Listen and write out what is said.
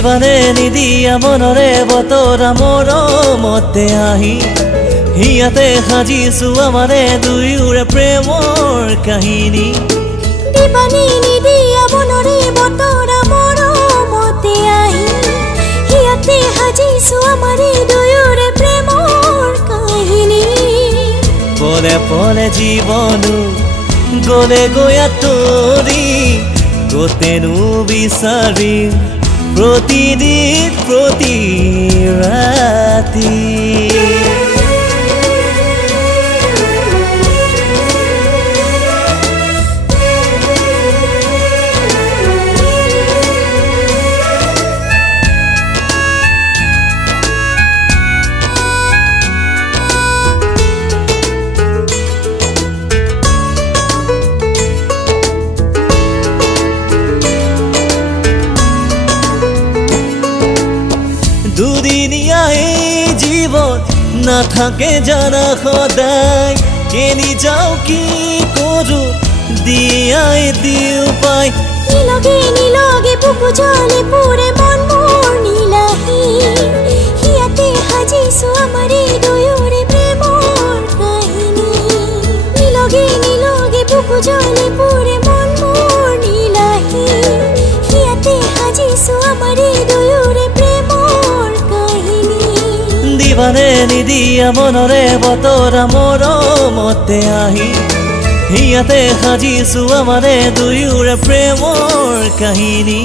দিবানে নিদিয়া মনৰে বতৰা মৰমতে আহি হিয়াতে সাজিছো আমাৰে দুয়োৰে প্ৰেমৰ কাহিনী দিবানে নিদিয়া মনৰে বতৰা মৰমতে আহি হিয়াতে সাজিছো আমাৰে দুয়োৰে প্ৰেমৰ কাহিনী পলে পলে জীৱনো গলে গয়া তৰি কতেনো বিচাৰিম প্ৰতিদিন প্ৰতি ৰাতি দুদিনীয়া এই জীৱন নাথাকে জানা সদায় কেনি যাও কি কৰো দিয়াই দিও পাই নিলগে বুকু জলে পুৰে মন মোৰ নীলাহি হিয়াতে সাজিছো আমাৰে দুয়োৰে প্ৰেমৰ কাহিনী নিলগে বুকু জলে পুৰে মন মোৰ নীলাহি হিয়াতে সাজিছো আমাৰে দুয়োৰে প্ৰেমৰ কাহিনী দিবানে নিদিয়া মনৰে বতৰা মৰমতে আহি হিয়াতে সাজিছো আমাৰে দুয়োৰে প্ৰেমৰ কাহিনী